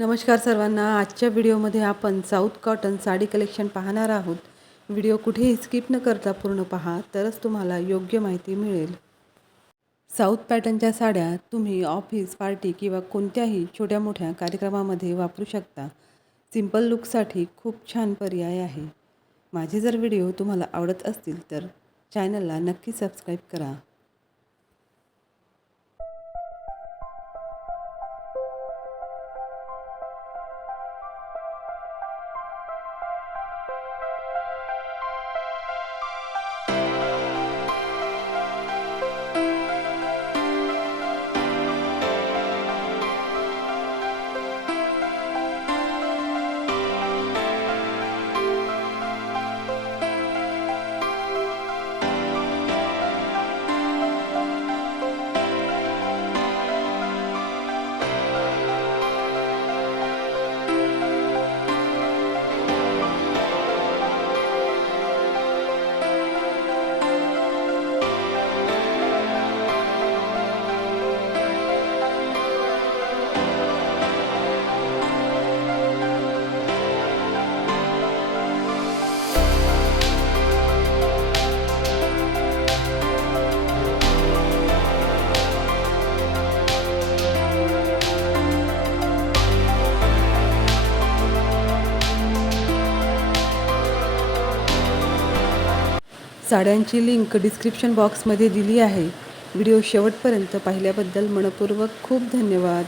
नमस्कार सर्वांना। आजच्या व्हिडिओमध्ये आपण साऊथ कॉटन साडी कलेक्शन पाहणार आहोत। व्हिडिओ कुठेही स्किप न करता पूर्ण पहा, तरच तुम्हाला योग्य माहिती मिळेल। साऊथ पॅटर्नच्या साड्या तुम्ही ऑफिस, पार्टी किंवा कोणत्याही छोट्या मोठ्या कार्यक्रमामध्ये वापरू शकता। सिंपल लुकसाठी खूप छान पर्याय आहे। माझे जर व्हिडिओ तुम्हाला आवडत असतील तर चॅनलला नक्की सबस्क्राईब करा। साड्यांची लिंक डिस्क्रिप्शन बॉक्समध्ये दिली आहे। व्हिडिओ शेवटपर्यंत पाहिल्याबद्दल मनपूर्वक खूप धन्यवाद।